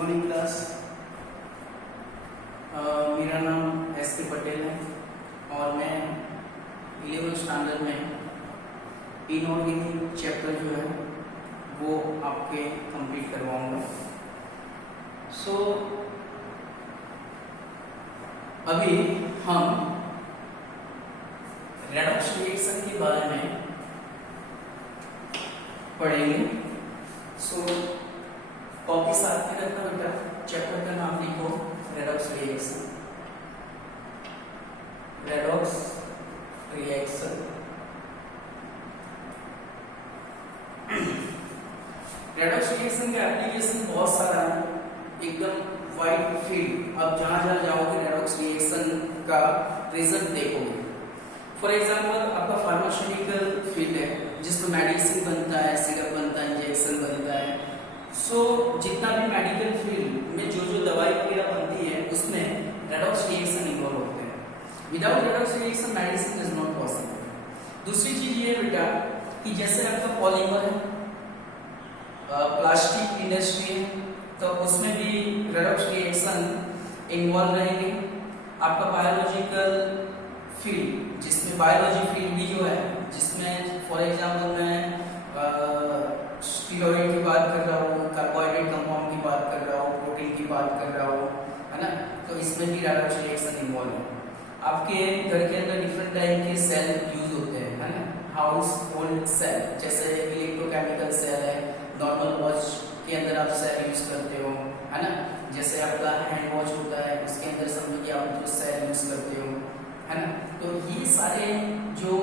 Morning class. मेरा नाम S के पटेल है और मैं 11th स्टैंडर्ड में इनऑर्गेनिक चैप्टर जो है वो आपके कंप्लीट करवाऊंगा। सो अभी हम रेडॉक्स रिएक्शन के बारे में पढ़ेंगे। सो कॉपी साथ में रखना बेटा, चैप्टर का नाम लिखो redox reaction. Redox reaction redox reaction का एप्लीकेशन बहुत सारा है, एकदम वाइड फील्ड। अब जहां जहां जाओगे रेडॉक्स रिएक्शन का रिजल्ट देखोगे। फॉर एग्जांपल आपका फार्मास्यूटिकल फील्ड है जिसमें मेडिसिन बनता है, सिरप बनता है, इंजेक्शन बनता है। सो जितना भी मेडिकल फील्ड में जो जो दवाई वगैरह बनती है उसमें रेडॉक्स रिएक्शन इन्वॉल्व होते हैं। Without redox reaction medicine is not possible. दूसरी चीज ये बेटा कि जैसे आपका पॉलीमर है, प्लास्टिक इंडस्ट्री है, तो उसमें भी रेडॉक्स रिएक्शन इन्वॉल्व रहेंगे। आपका बायोलॉजिकल फील्ड जिसमें बायोलॉजी फील्ड भी जो है, जिसमें फॉर एग्जांपल मैं स्टीरॉइड की बात कर रहा हूँ, कार्बोहाइड्रेट कंपाउंड की बात कर रहा हूँ, प्रोटीन की बात कर रहा हूँ, है ना, तो इसमें भी रेडॉक्स रिएक्शन इन्वॉल्व है। आपके घर के अंदर डिफरेंट टाइप के सेल यूज होते हैं, है ना, हाउस होल्ड सेल, जैसे इलेक्ट्रोकेमिकल सेल है, नॉर्मल वॉच के अंदर आप सेल यूज करते हो, है ना, जैसे आपका हैंड वॉच होता है उसके अंदर समझ के आप जो सेल यूज करते हो, है ना। तो ये सारे जो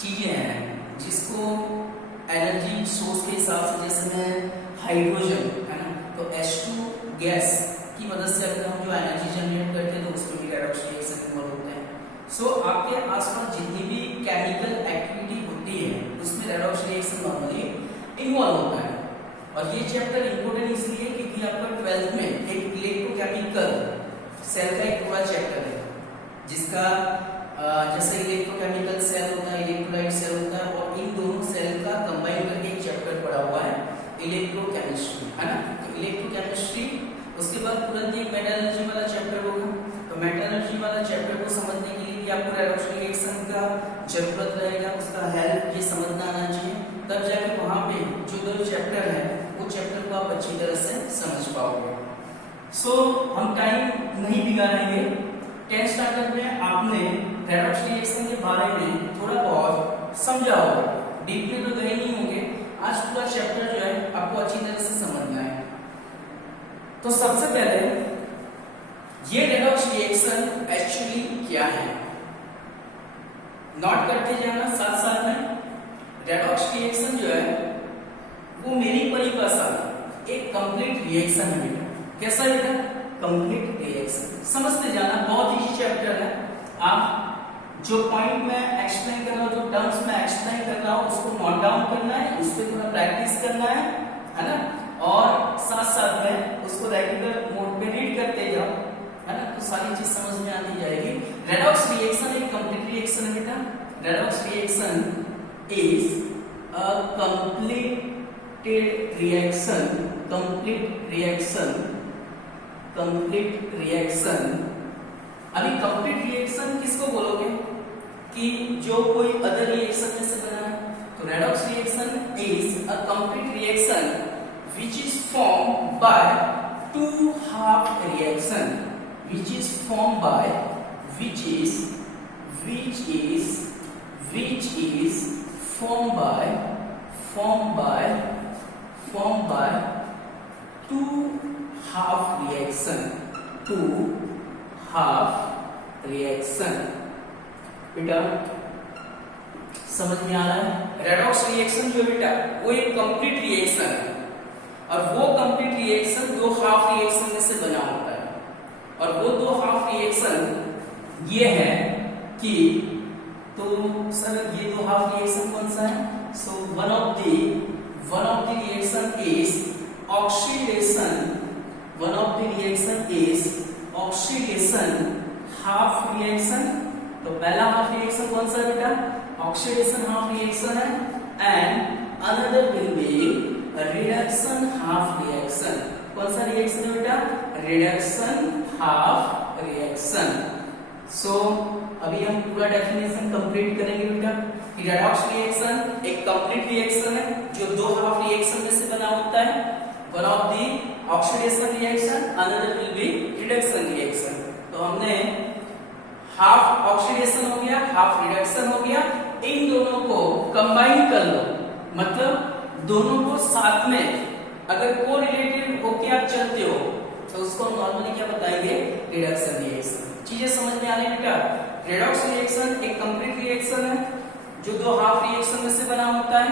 चीजें हैं जिसको एनर्जी सोर्स के हिसाब से, जैसे मैं हाइड्रोजन, है ना, तो H2 गैस की मदद से अगर हम जो एनर्जी जनरेट करते हैं तो उसमें भी रेडॉक्स रिएक्शन इन्वॉल्व होते हैं। सो आपके आसपास जितनी भी केमिकल एक्टिविटी होती है उसमें रेडॉक्स रिएक्शन नॉर्मली इन्वॉल्व होता है। और ये चैप्टर इंपोर्टेंट इसलिए क्योंकि आपका 12th में एक इलेक्ट्रोकेमिकल सेल का एक पूरा चैप्टर है जिसका जैसे इलेक्ट्रोकेमिकल सेल होता है, इलेक्ट्रोलाइट सेल होता है, और इन दोनों सेल का कंबाइन करके एक चैप्टर पढ़ा हुआ है इलेक्ट्रोकेमिस्ट्री, है ना। तो इलेक्ट्रोकेमिस्ट्री उसके बाद तुरंत एक मेटलर्जी वाला चैप्टर होगा। तो मेटलर्जी वाला चैप्टर को समझने के लिए भी आपको रेडॉक्स रिएक्शन का जरूरत रहेगा, उसका हेल्प ये समझना आना चाहिए, तब जाके वहां पे जो दो चैप्टर है वो चैप्टर को आप अच्छी तरह से समझ पाओगे। सो हम टाइम नहीं बिगाड़ेंगे। 10th स्टैंडर्ड में आपने रेडॉक्स रिएक्शन के बारे में थोड़ा बहुत समझा होगा, डीपली तो गए नहीं होंगे। आज पूरा चैप्टर जो है आपको अच्छी तरह से समझना है। तो सबसे पहले ये रेडॉक्स रिएक्शन एक्चुअली क्या है, नोट करते जाना साथ साथ में। रेडॉक्स रिएक्शन जो है वो मेरी परिभाषा एक कंप्लीट रिएक्शन है बेटा। कैसा बेटा? Complete reaction. समझते जाना, बहुत ही चैप्टर है। आप जो पॉइंट में एक्सप्लेन कर रहा हूं, जो टर्म्स में एक्सप्लेन कर रहा हूं, उसको नोट डाउन करना है, उस पर थोड़ा प्रैक्टिस करना है ना, और साथ साथ में उसको रेगुलर मोड पे रीड करते जाओ, है ना, तो सारी चीज समझ में आती जाएगी। रेडॉक्स रिएक्शन एक कंप्लीट रिएक्शन है बेटा। Redox reaction is a completed reaction, complete reaction, complete reaction. अभी कंप्लीट रिएक्शन किसको बोलोगे कि जो कोई अदर रिएक्शन में से बना है? तो redox reaction is a complete reaction which is formed by two half reaction, which is formed by which is formed by two half reaction। बेटा समझ में आ रहा है? रेडॉक्स रिएक्शन जो बेटा वो एक कंप्लीट रिएक्शन है, और वो कंप्लीट रिएक्शन दो हाफ रिएक्शन में से बना होता है। और वो दो हाफ रिएक्शन ये है कि, तो सर ये दो हाफ रिएक्शन कौन सा है? So one of the reaction is oxidation, one of the reaction is oxidation half reaction. तो पहला हाफ रिएक्शन कौन सा है बेटा? ऑक्सीडेशन हाफ रिएक्शन है। And another will be reduction half reaction. कौन कौन सा रिएक्शन है बेटा? Reduction half reaction. सो अभी हम पूरा डेफिनेशन कंप्लीट करेंगे बेटा। रेडॉक्स रिएक्शन एक कंप्लीट रिएक्शन है जो दो हाफ रिएक्शन में से बना होता है। One of the oxidation reaction, another will be reduction reaction. तो हमने हाफ ऑक्सीडेशन हो गया, हाफ रिडक्शन हो गया, इन दोनों को कंबाइन कर लो, मतलब दोनों को साथ में अगर कोरिलेटेड होके आप चलते हो तो उसको हम नॉर्मली क्या बताएंगे? Reduction reaction. चीजें समझ में आ रही है बेटा? रेडॉक्स रिएक्शन एक कंप्लीट रिएक्शन है जो दो हाफ रिएक्शन में से बना होता है।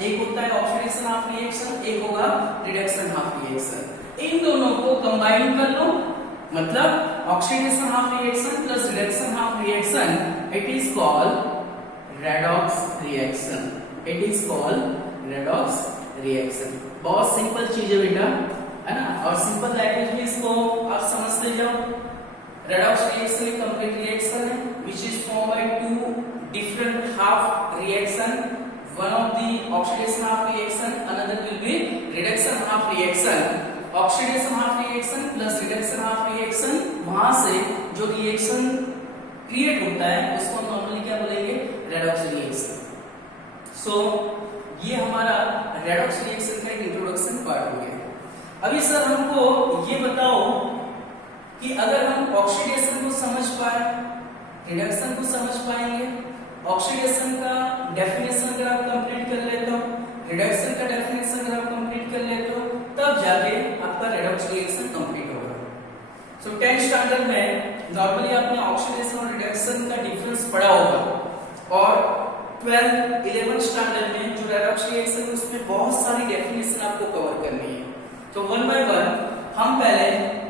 एक होता है ऑक्सीडेशन हाफ रिएक्शन, एक होगा रिडक्शन हाफ रिएक्शन। इन दोनों को कंबाइन कर लो, मतलब oxidation half reaction plus reduction half reaction, it is called redox reaction. It is called redox reaction. बहुत सिंपल चीज है बेटा, है ना? और सिंपल लैंग्वेज में इसको आप समझते जाओ। रेडॉक्स रिएक्शन एक कंप्लीट रिएक्शन है which is form by two different half reaction, one of the oxidation half reaction, another will be reduction half reaction. Oxidation half reaction plus reduction half reaction, वहां से जो reaction create होता है उसको normally क्या बोलेंगे? Redox reaction. सो ये हमारा रेडॉक्स रिएक्शन का एक इंट्रोडक्शन पार्ट हो गया। अभी सर हमको ये बताओ कि अगर हम ऑक्सीडेशन को समझ पाए, रिडक्शन को समझ पाएंगे, ऑक्सीडेशन का डेफिनेशन अगर आप कंप्लीट कर लेते हो, रिडक्शन का डेफिनेशन अगर आप कंप्लीट कर लेते हो, तब जाके आपका रेडॉक्स रिएक्शन कंप्लीट होगा। सो 10th स्टैंडर्ड में नॉर्मली आपने ऑक्सीडेशन और रिडक्शन का डिफरेंस पढ़ा होगा, और 12th 11th स्टैंडर्ड में जो रेडॉक्स रिएक्शन है उसमें बहुत सारी डेफिनेशन आपको कवर करनी है। तो वन बाय वन हम पहले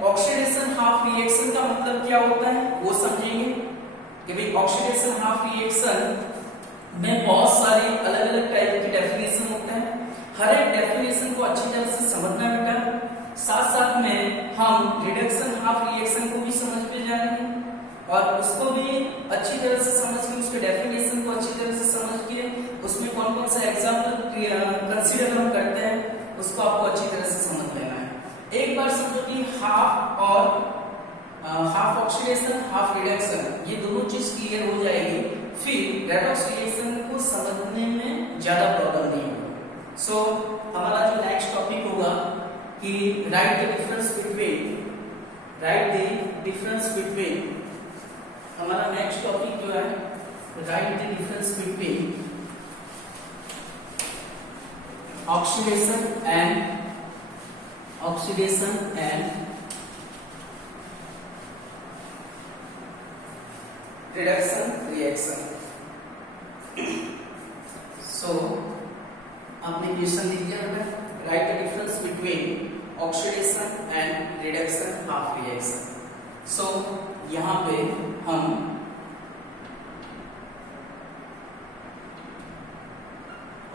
ऑक्सीडेशन हाफ रिएक्शन का मतलब क्या होता है वो समझेंगे कि भाई ऑक्सीडेशन हाफ रिएक्शन में बहुत सारी अलग अलग टाइप की डेफिनेशन होता है। हर एक डेफिनेशन को अच्छी तरह से समझना बेटा। साथ साथ में हम रिडक्शन हाफ रिएक्शन को भी समझ पे जाएंगे और उसको भी अच्छी तरह से समझ के, उसके डेफिनेशन को अच्छी तरह से समझ के, उसमें कौन कौन सा एग्जाम्पल कंसीडर हम करते हैं उसको आपको अच्छी तरह से समझ लेना है। एक बार समझो कि हाफ और हाफ ऑक्सीडेशन हाफ रिडक्शन ये दोनों चीज क्लियर हो जाएगी, फिर रेडॉक्स रिएक्शन को समझने में ज्यादा प्रॉब्लम नहीं होगा। सो हमारा जो नेक्स्ट टॉपिक होगा कि राइट द डिफरेंस बिटवीन, हमारा नेक्स्ट टॉपिक जो है write the difference between oxidation and reduction reaction. So आपने क्वेश्चन लिख दिया बेटा, write the difference between oxidation and reduction half reaction. So यहाँ पे हम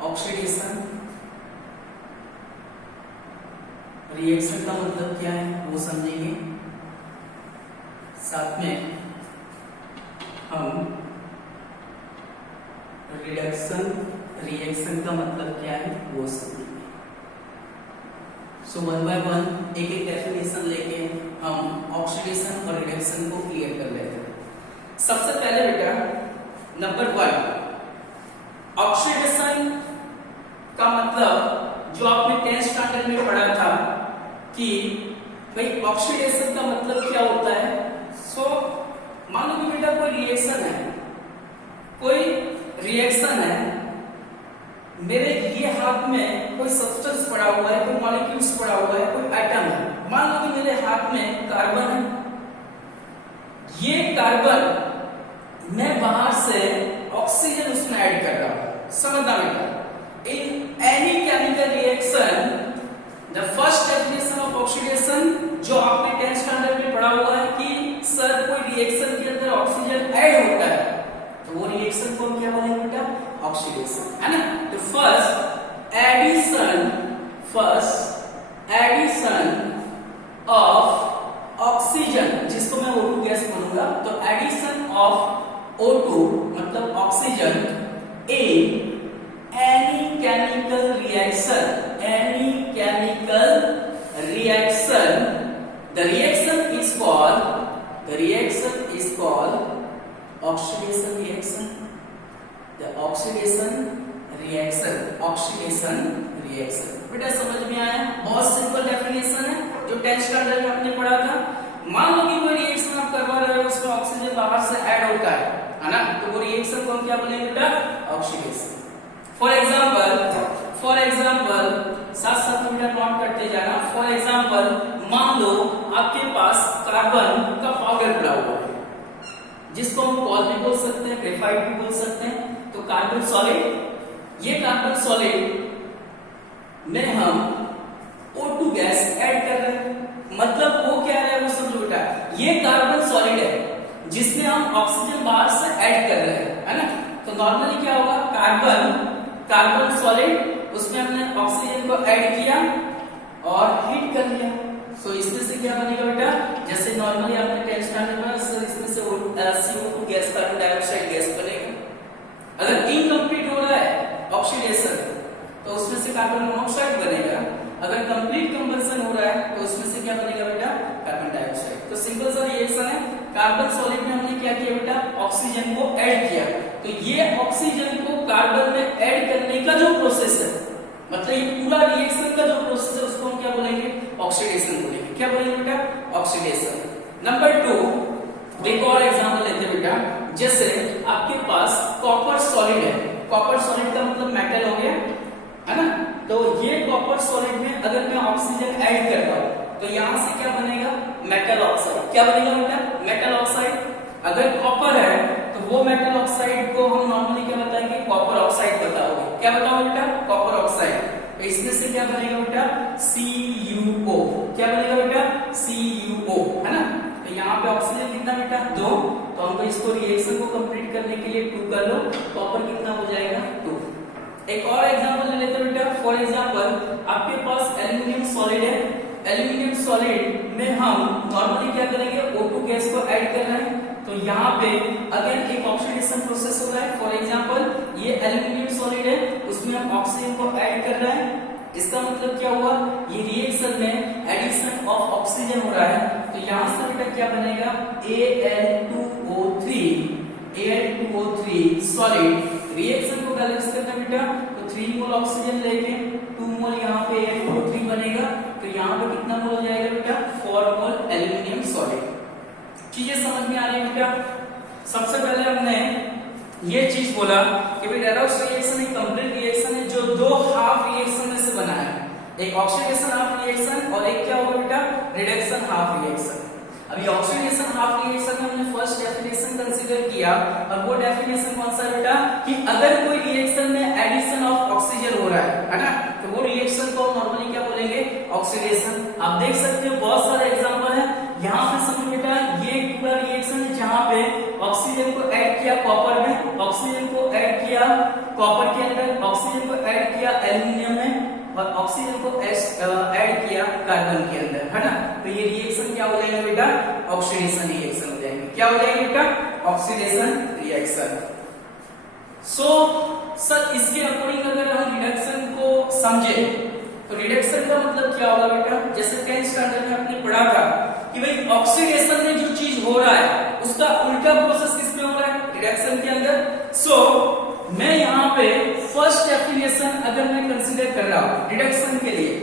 ऑक्सीडेशन रिएक्शन का मतलब क्या है वो समझेंगे, साथ में हम रिडक्शन रिएक्शन का मतलब क्या है वो समझेंगे। सो वन बाय वन एक एक डेफिनेशन लेके हम ऑक्सीडेशन और रिडक्शन को क्लियर कर लेते हैं। सबसे पहले बेटा नंबर 1 ऑक्सीडेशन का मतलब जो आपने 10th स्टैंडर्ड में पढ़ा था कि भाई ऑक्सीडेशन का मतलब क्या होता है। सो मान लो कि बेटा कोई रिएक्शन है, मेरे ये हाथ में कोई सब्सटेंस पड़ा हुआ है, कोई मॉलिक्यूल्स पड़ा हुआ है, कोई एटम है। मान लो कि मेरे हाथ में कार्बन है, ये कार्बन मैं बाहर से ऑक्सीजन उसमें ऐड कर रहा हूं। समझना बेटा, इन any chemical reaction the first definition of oxidation जो आपने 10th स्टैंडर्ड में पढ़ा हुआ है कि सर कोई रिएक्शन के अंदर ऑक्सीजन ऐड होता है तो वो रिएक्शन को हम क्या बोलेंगे बेटा? ऑक्सीडेशन, है ना। तो फर्स्ट एडिशन ऑफ ऑक्सीजन, जिसको मैं O2 गैस बोलूंगा, तो एडिशन ऑफ O2 मतलब oxygen in any chemical reaction oxidation reaction या ऑक्सीडेशन रिएक्शन। बेटा समझ में आया? बहुत सिंपल डेफिनेशन है जो 10th स्टैंडर्ड में आपने पढ़ा था। मान लो कि कोई रिएक्शन आप करवा रहे हो, उसमें ऑक्सीजन बाहर से ऐड होता है ना, तो वो रिएक्शन को हम क्या बोलेंगे बेटा? ऑक्सीडेशन। फॉर एग्जांपल साथ साथ में बेटा नोट करते जाना। फॉर एग्जांपल मान लो आपके पास कार्बन का पाउडर पड़ा हुआ है, जिसको हम कॉल भी बोल सकते हैं, ग्रेफाइट भी बोल सकते हैं। तो कार्बन सॉलिड, ये कार्बन सॉलिड में हम O2 गैस ऐड कर रहे हैं। मतलब वो क्या है वो समझो बेटा, ये कार्बन सॉलिड है जिसमें हम ऑक्सीजन बाहर से ऐड कर रहे हैं, है ना। तो नॉर्मली क्या होगा, कार्बन सॉलिड, उसमें हमने ऑक्सीजन को ऐड किया और हीट कर लिया। सो इसमें से क्या बनेगा बेटा? जैसे नॉर्मली आपने 10th स्टैंडर्ड में इसमें से CO2 gas, carbon dioxide gas बनेगा। अगर इनकम्प्लीट हो रहा है ऑक्सीडेशन तो उसमें से कार्बन मोनोऑक्साइड बनेगा। अगर कंप्लीट कंबशन हो रहा है तो उसमें से क्या बनेगा बेटा? Carbon dioxide. तो सिंपल सा रिएक्शन है। कार्बन सॉलिड में हमने क्या किया बेटा? ऑक्सीजन को ऐड किया। तो ये ऑक्सीजन को कार्बन में ऐड करने का जो प्रोसेस है, मतलब ये पूरा रिएक्शन का जो प्रोसेस है, उसको हम क्या बोलेंगे? ऑक्सीडेशन बोलेंगे। क्या बोलेंगे बेटा? ऑक्सीडेशन। नंबर 2, एक और एग्जांपल लेते हैं बेटा। जैसे आपके पास कॉपर सॉलिड है, कॉपर सॉलिड का मतलब मेटल हो गया, है ना। तो ये कॉपर सॉलिड में अगर मैं ऑक्सीजन ऐड करता हूं तो यहां से क्या बनेगा? Metal oxide. क्या बनेगा बेटा? Metal oxide. अगर कॉपर है तो वो मेटल ऑक्साइड को हम नॉर्मली क्या बताएंगे? कॉपर ऑक्साइड बताओगे। क्या बताओ बेटा? Copper oxide. तो इसमें से क्या बनेगा बेटा? CuO। क्या बनेगा बेटा? CuO, है ना। तो यहाँ पे ऑक्सीजन कितना बेटा? 2। तो हमको इसको रिएक्शन को कंप्लीट करने के लिए 2 कर लो। कॉपर कितना हो जाएगा? 2। एक और एग्जांपल ले लेते हैं बेटा। फॉर एग्जांपल आपके पास एल्युमिनियम सॉलिड है। एल्युमिनियम सॉलिड में हम नॉर्मली क्या करेंगे? O2 गैस को ऐड कर रहे हैं। तो यहाँ पे अगेन एक ऑक्सीडेशन प्रोसेस हो रहा है। फॉर एग्जांपल ये एल्युमिनियम सॉलिड है, उसमें हम ऑक्सीजन को ऐड कर रहे हैं। इसका मतलब क्या हुआ? ये रिएक्शन में एडिशन ऑफ ऑक्सीजन हो रहा है। तो यहाँ से बेटा क्या बनेगा? Al2O3 solid. रिएक्शन को बैलेंस करना बेटा, तो 3 मोल ऑक्सीजन लेके 2 मोल यहाँ पे Al2O3 बनेगा। तो यहाँ पे कितना मोल हो जाएगा बेटा? 4 मोल एल्युमिनियम सॉलिड। चीजें समझ में आ रही है बेटा? सबसे पहले हमने ये चीज बोला कि भाई रेडॉक्स रिएक्शन एक कंप्लीट रिएक्शन है जो 2 हाफ रिएक्शन में से बना है। एक ऑक्सीडेशन हाफ रिएक्शन और एक क्या होगा बेटा? Reduction half reaction. अभी ऑक्सीडेशन हाफ रिएक्शन में हमने फर्स्ट डेफिनेशन कंसीडर किया, और वो डेफिनेशन कौन सा बेटा? कि अगर कोई रिएक्शन में एडिशन ऑफ ऑक्सीजन हो रहा है ना, तो वो रिएक्शन को नॉर्मली क्या बोलेंगे? ऑक्सीडेशन। आप देख सकते हो बहुत सारे एग्जांपल है। यहाँ पे समझ बेटा, ये पूरा रिएक्शन है जहाँ पे ऑक्सीजन को ऐड किया कॉपर में, ऑक्सीजन को ऐड किया कॉपर के अंदर, ऑक्सीजन को ऐड किया एल्युमिनियम में, और ऑक्सीजन को ऐड किया कार्बन के अंदर, है ना। तो ये रिएक्शन क्या हो जाएगा बेटा? ऑक्सीडेशन रिएक्शन हो जाएंगे। क्या हो जाएंगे बेटा? Oxidation reaction. सर इसके अकॉर्डिंग अगर हम रिडक्शन को समझे तो रिडक्शन का मतलब क्या होगा बेटा? जैसे 10th स्टैंडर्ड में आपने पढ़ा था कि भाई ऑक्सीडेशन में जो चीज हो रहा है उसका उल्टा प्रोसेस किसमें हो रहा है? रिडक्शन के अंदर। मैं यहाँ पे फर्स्ट डेफिनेशन अगर मैं कंसीडर कर रहा हूँ रिडक्शन के लिए,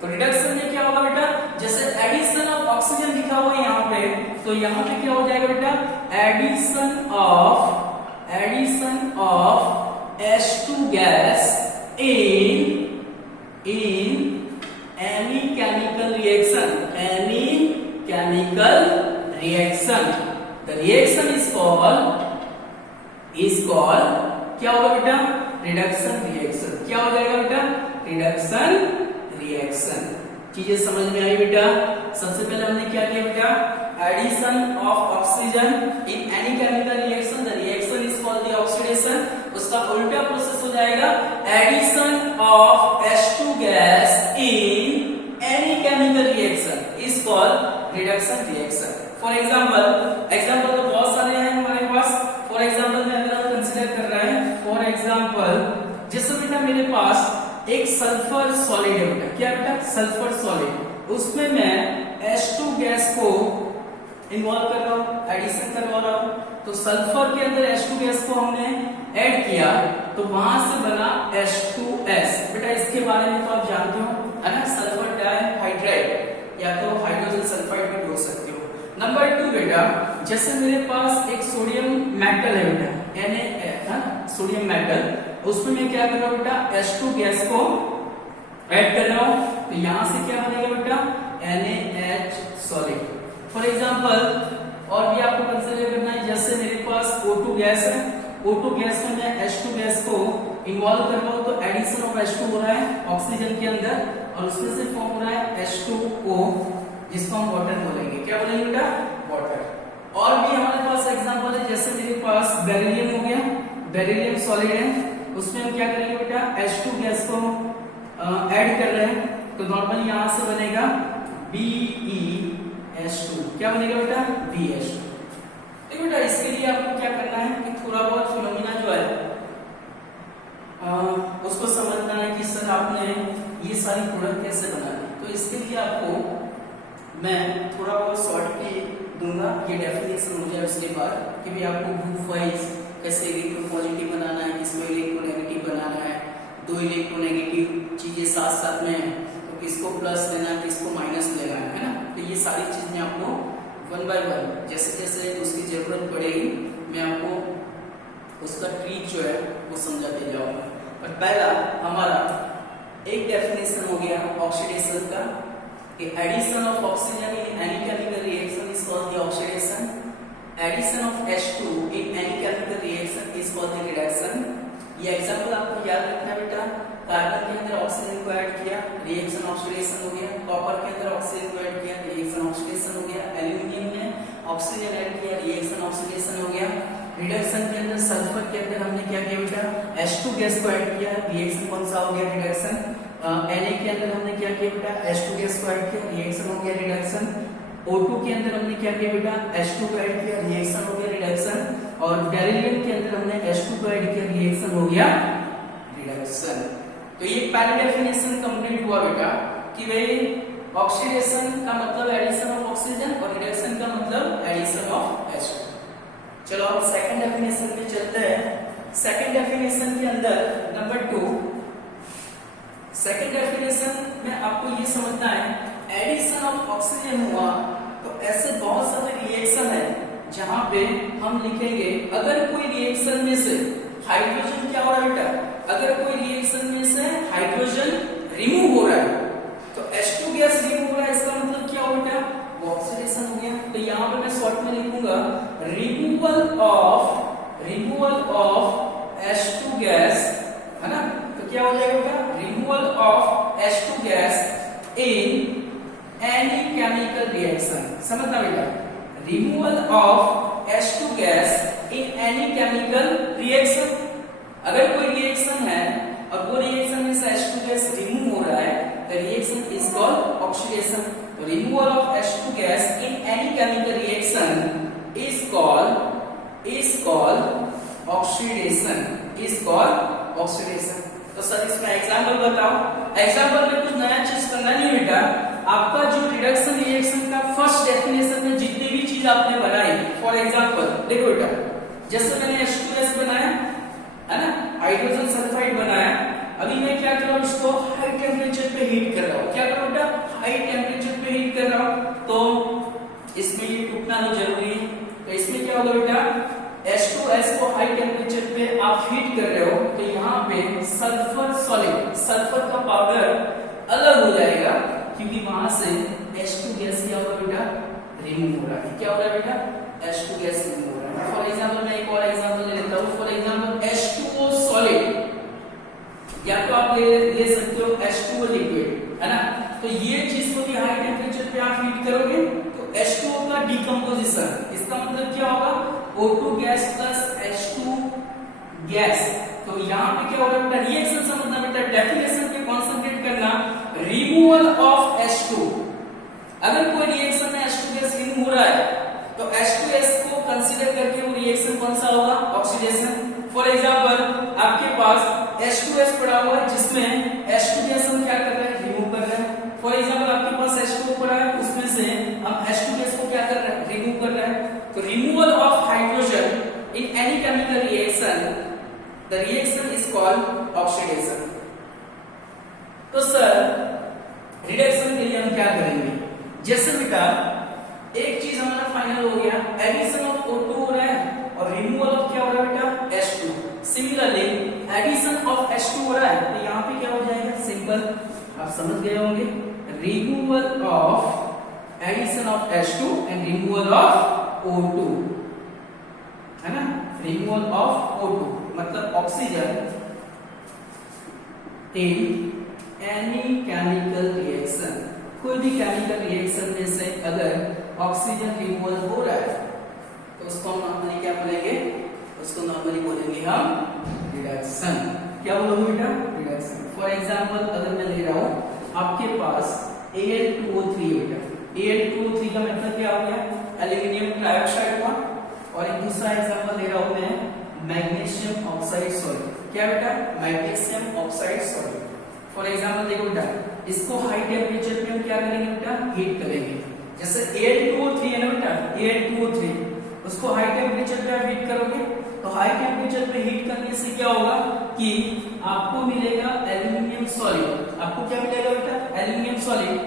तो रिडक्शन में क्या होगा बेटा? जैसे एडिशन ऑफ ऑक्सीजन लिखा हुआ है यहाँ पे, तो यहाँ पे क्या हो जाएगा बेटा? Addition of H2 gas in any chemical reaction. The reaction is called क्या होगा बेटा? Reduction reaction. क्या हो जाएगा बेटा? Reduction reaction. चीजें समझ में आई बेटा? सबसे पहले हमने क्या किया बेटा? Addition of oxygen in any chemical reaction, the reaction is called the oxidation. उसका उल्टा प्रोसेस हो जाएगा addition of H2 gas in any chemical reaction is called reduction reaction. For example तो बहुत सारे हैं हमारे पास। फॉर एग्जांपल में अगर हम कंसीडर कर रहे हैं, फॉर एग्जांपल जैसे बेटा मेरे पास एक सल्फर सॉलिड है बेटा। क्या बेटा? Sulphur solid. उसमें मैं H2 गैस को इन्वॉल्व कर रहा हूं, एडिशन करवा रहा हूं। तो सल्फर के अंदर H2 गैस को हमने ऐड किया तो वहां से बना H2S। बेटा इसके बारे में तो आप जानते हो है ना, सल्फर डाइहाइड्राइड या तो हाइड्रोजन सल्फाइड भी बोल सकते हो। नंबर 2 बेटा, जैसे मेरे पास एक सोडियम मेटल है बेटा Na, सोडियम मेटल, उसमें मैं क्या कर रहा हूँ बेटा, H2 गैस को ऐड कर रहा हूँ तो यहां से क्या बनेगा बेटा, NaH सॉलिड। फॉर एग्जांपल और भी आपको कंसीडर करना है, जैसे मेरे पास O2 गैस है, O2 गैस में मैं H2 गैस को इन्वॉल्व कर रहा हूं तो एडिशन ऑफ H2 हो रहा है ऑक्सीजन के अंदर और उसमें से फॉर्म हो रहा है H2O जिसको हम वाटर बोलेंगे। क्या बोलेंगे बेटा, वाटर। और भी हमारे पास एग्जांपल है, जैसे मेरे पास बेरिलियम हो गया, बेरिलियम सॉलिड है, उसमें हम क्या करेंगे बेटा, H2 गैस को ऐड कर रहे हैं तो नॉर्मली यहां से बनेगा BeH2। क्या बनेगा बेटा, BeH2। देखो बेटा इसके लिए आपको क्या करना है कि थोड़ा बहुत फिनोमिना जो है उसको समझना है कि सर आपने ये सारी प्रोडक्ट कैसे बनानी। तो इसके लिए आपको मैं थोड़ा बहुत शॉर्ट की दूंगा, ये डेफिनेशन हो जाए उसके बाद कि भी आपको ग्रुप वाइज कैसे इलेक्ट्रोपॉजिटिव बनाना है, किसको इलेक्ट्रोनेगेटिव बनाना है, दो इलेक्ट्रोनेगेटिव चीजें साथ साथ में तो किसको प्लस लेना है, किसको माइनस लेना है ना। तो ये सारी चीजें आपको वन बाय वन जैसे जैसे उसकी जरूरत पड़ेगी मैं आपको उसका ट्रिक जो है वो समझाते जाऊंगा। और पहला हमारा एक डेफिनेशन हो गया ऑक्सीडेशन का, कि addition of oxygen in any chemical reaction is called the oxidation, addition of H2 in any chemical reaction is called the reduction. ये एग्जांपल आपको याद रखना बेटा, कार्बन के अंदर ऑक्सीजन को ऐड किया, रिएक्शन ऑक्सीडेशन हो गया, कॉपर के अंदर ऑक्सीजन को ऐड किया, रिएक्शन ऑक्सीडेशन हो गया, एल्यूमिनियम में ऑक्सीजन ऐड किया, रिएक्शन ऑक्सीडेशन हो गया, रिडक्शन के अंदर सल्फर के अंदर हमने क्या किया बेटा, H2 गैस को ऐड किया, रिएक्शन कौन सा हो गया, रिडक्शन। Na के अंदर हमने क्या किया बेटा, H2 गैस को ऐड किया, रिएक्शन हो गया रिडक्शन। O2 के अंदर हमने क्या किया बेटा, H2 को ऐड किया, रिएक्शन हो गया रिडक्शन। और बेरिलियम के अंदर हमने H2 को ऐड किया, रिएक्शन हो गया रिडक्शन। तो ये पहला डेफिनेशन कंप्लीट हुआ बेटा कि भाई ऑक्सीडेशन का मतलब एडिशन ऑफ ऑक्सीजन और रिडक्शन का मतलब एडिशन ऑफ H2। चलो अब सेकंड डेफिनेशन पे चलते हैं। सेकंड डेफिनेशन के अंदर नंबर 2, सेकंड डेफिनेशन में आपको ये समझना है एडिशन ऑफ ऑक्सीजन हुआ तो ऐसे बहुत सारे रिएक्शन है जहां पे हम लिखेंगे अगर कोई रिएक्शन में से हाइड्रोजन क्या हो रहा है बेटा, अगर कोई रिएक्शन में से हाइड्रोजन रिमूव हो रहा है तो H2 गैस रिमूव हो रहा है, इसका मतलब क्या हो बेटा, वो ऑक्सीडेशन हो गया। तो यहाँ पे मैं शॉर्ट में लिखूंगा रिमूवल ऑफ H2 गैस, है ना। तो क्या हो जाएगा बेटा, removal of H2 gas in any chemical reaction. समझना बेटा, removal of H2 gas in any chemical reaction. अगर कोई रिएक्शन है और वो रिएक्शन में से H2 गैस रिमूव हो रहा है the reaction is called oxidation. The removal of H2 gas in any chemical reaction is called oxidation. तो सर इसमें एग्जांपल बताओ। एग्जांपल में कुछ नया चीज करना नहीं बेटा, आपका जो रिडक्शन रिएक्शन का फर्स्ट डेफिनेशन में जितनी भी चीज आपने बनाई, फॉर एग्जांपल देखो बेटा, जैसे मैंने H2S बनाया है ना, हाइड्रोजन सल्फाइड बनाया, अभी मैं क्या कर रहा हूँ, इसको हाई टेम्परेचर पे हीट कर रहा हूँ। क्या कर रहा हूँ बेटा, हाई टेम्परेचर पे हीट कर रहा हूँ, तो इसमें ये टूटना तो जरूरी है। तो इसमें क्या होगा बेटा, H2S को हाई टेम्परेचर पे आप हीट कर रहे हो तो यहाँ पे सल्फर सॉलिड, सल्फर का पाउडर अलग हो जाएगा क्योंकि वहां से H2 गैस क्या होगा बेटा, रिमूव हो रहा है। क्या हो रहा है बेटा, H2 गैस रिमूव हो रहा है। फॉर एग्जाम्पल मैं एक और एग्जाम्पल ले लेता हूँ। फॉर एग्जाम्पल H2O सॉलिड, या तो आप ले सकते हो H2O लिक्विड, है ना। तो ये चीज को भी हाई टेम्परेचर पे आप हीट करोगे तो H2O का डिकम्पोजिशन, इसका मतलब क्या होगा, O2 gas plus H2 gas. तो यहाँ पे क्या होगा बेटा, रिएक्शन समझना बेटा, डेफिनेशन पे कंसंट्रेट करना, रिमूवल ऑफ H2। अगर कोई रिएक्शन में H2 गैस रिमूव हो रहा है तो H2S को कंसीडर करके वो रिएक्शन कौन सा होगा, ऑक्सीडेशन। फॉर एग्जांपल आपके पास H2S पड़ा हुआ है जिसमें H2 गैस हम क्या कर रहे हैं, रिमूव कर रहे हैं। फॉर एग्जांपल आपके पास H2O पड़ा है, उसमें से हम H2 गैस को क्या कर रहे हैं, रिमूव कर रहे हैं। तो removal of hydrogen the reaction is called oxidation. तो सर रिडक्शन के लिए हम क्या करेंगे, जैसे बेटा एक चीज हमारा फाइनल हो गया, एडिशन ऑफ O2 हो रहा है और रिमूवल ऑफ क्या हो रहा है बेटा H2। Similarly addition of H2 हो रहा है तो यहाँ पे क्या हो जाएगा, सिंपल आप समझ गए होंगे, removal of addition of H2 and removal of O2, है ना, रिमूवल ऑफ O2 मतलब oxygen in any chemical reaction, कोई भी केमिकल रिएक्शन में से अगर ऑक्सीजन रिमूवल हो रहा है तो उसको हम नॉर्मली क्या बोलेंगे, उसको नॉर्मली बोलेंगे हम रिडक्शन। क्या बोलोगे बेटा, रिडक्शन। फॉर एग्जांपल अगर मैं ले रहा हूं आपके पास Al2O3 बेटा, Al2O3 का मतलब क्या हो गया, एल्यूमिनियम ट्राइऑक्साइड हुआ, और एक दूसरा एग्जांपल ले रहा हूं मैं मैग्नीशियम ऑक्साइड सॉल्ट। क्या बेटा, magnesium oxide salt. For example देखो बेटा, इसको हाई टेम्परेचर पे हम क्या करेंगे बेटा, हीट करेंगे। जैसे Al2O3 है ना बेटा, Al2O3 उसको हाई टेम्परेचर पे आप हीट करोगे तो हाई टेम्परेचर पे हीट करने से क्या होगा कि आपको मिलेगा एल्यूमिनियम सॉलिड। आपको क्या मिलेगा बेटा, एल्यूमिनियम सॉलिड।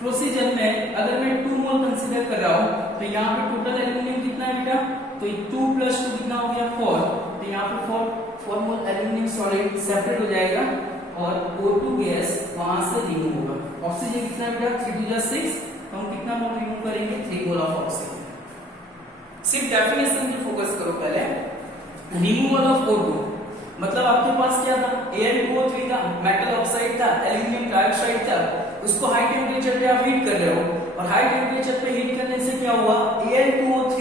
प्रोसीजर में अगर मैं 2 मोल कंसीडर कर रहा हूं तो यहाँ पे टोटल एल्यूमिनियम कितना है बेटा, तो 2 + 2 कितना हो गया 4, तो यहाँ पे 4 मोल एल्यूमिनियम सॉलिड सेपरेट हो जाएगा और O2 गैस वहां से रिमूव होगा। ऑक्सीजन कितना है बेटा, 3 × 6, तो हम कितना मोल रिमूव करेंगे, 3 मोल ऑफ ऑक्सीजन। सिर्फ डेफिनेशन पे फोकस करो पहले। रिमूवल ऑफ O2 मतलब आपके पास क्या था, Al2O3 था, मेटल ऑक्साइड था, एल्यूमिनियम ट्राइऑक्साइड था, उसको हाई टेम्परेचर पे आप हीट कर रहे हो और हाई टेम्परेचर पे हीट करने से क्या हुआ, Al2O3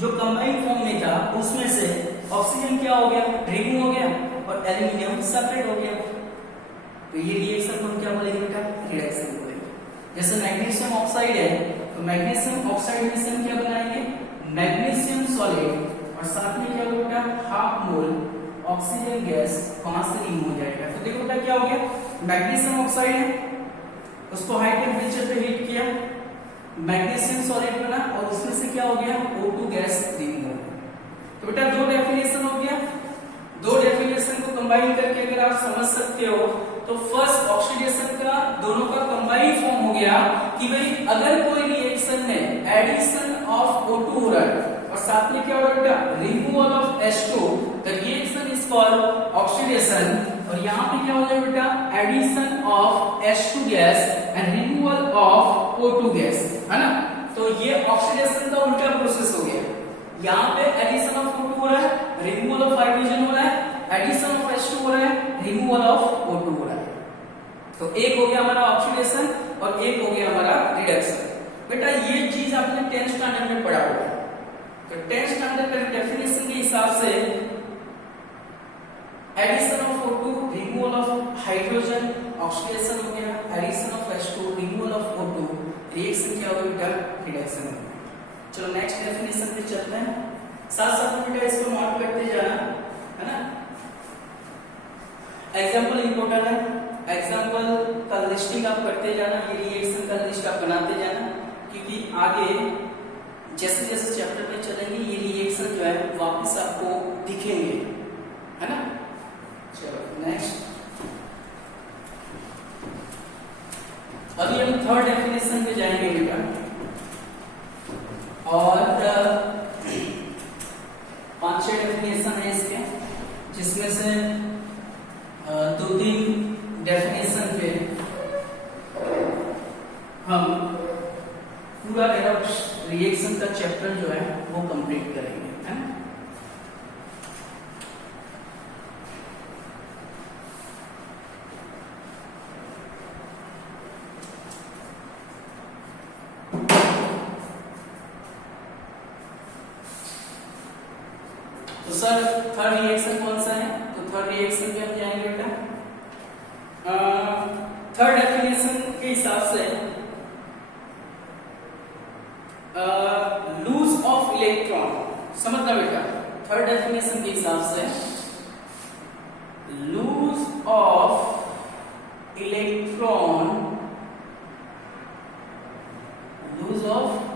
जो कंबाइंड फॉर्म में था उसमें से ऑक्सीजन क्या हो गया, रिमूव हो गया और एल्यूमिनियम सेपरेट हो गया। तो ये रिएक्शन हम क्या बोलेंगे बेटा, रिडक्शन बोलेंगे। जैसे मैग्नीशियम ऑक्साइड है तो मैग्नीशियम ऑक्साइड में से हम क्या बनाएंगे, मैग्नीशियम सॉलिड और साथ में क्या होगा बेटा, हाफ मोल ऑक्सीजन गैस वहां से रिमूव हो जाएगा। तो देखो बेटा क्या हो गया, मैग्नीशियम ऑक्साइड है उसको हाई टेम्परेचर पे हीट किया, मैग्नीशियम सॉलिड बना और उसमें से क्या हो गया, O2 गैस रिमूव हो गया। तो बेटा दो डेफिनेशन हो गया, दो डेफिनेशन को कंबाइन करके अगर आप समझ सकते हो तो फर्स्ट ऑक्सीडेशन का दोनों का कंबाइन फॉर्म हो गया कि भाई अगर कोई रिएक्शन में एडिशन ऑफ O2 हो रहा है और साथ में क्या हो रहा है बेटा, removal of H2, the reaction is called oxidation. और यहाँ पे क्या हो जाएगा बेटा, addition of H2 gas and removal of O2 gas, है ना। तो ये ऑक्सीडेशन का उल्टा प्रोसेस हो गया। यहाँ पे एडिशन ऑफ O2 हो रहा है, रिमूवल ऑफ हाइड्रोजन हो रहा है, एडिशन ऑफ H2 हो रहा है, रिमूवल ऑफ O2 हो रहा है। तो एक हो गया हमारा ऑक्सीडेशन और एक हो गया हमारा रिडक्शन। बेटा ये चीज आपने 10th स्टैंडर्ड में पढ़ा हुआ है। तो 10th स्टैंडर्ड का डेफिनेशन के हिसाब से addition of O2, removal of hydrogen, oxidation हो गया, addition of H2, removal of O2, reaction क्या होगा बेटा, रिडक्शन होगा। चलो नेक्स्ट डेफिनेशन पे चलते हैं, साथ साथ में बेटा इसको नोट करते जाना, है ना। एग्जांपल इंपॉर्टेंट है, एग्जांपल का लिस्टिंग आप करते जाना, ये रिएक्शन का लिस्ट आप बनाते जाना, क्योंकि आगे जैसे जैसे चैप्टर में चलेंगे ये रिएक्शन जो है वापस आपको दिखेंगे, है ना। चलो नेक्स्ट, अभी हम थर्ड डेफिनेशन पे जाएंगे बेटा, और 5-6 डेफिनेशन है इसके, जिसमें से 2-3 डेफिनेशन पे हम पूरा रेडॉक्स रिएक्शन का चैप्टर जो है वो कंप्लीट करेंगे, है ना। तो सर थर्ड रिएक्शन कौन सा है, तो थर्ड रिएक्शन पे हम जाएंगे बेटा। थर्ड डेफिनेशन के हिसाब से लूज ऑफ इलेक्ट्रॉन, समझना बेटा, थर्ड डेफिनेशन के हिसाब से lose of electron, lose of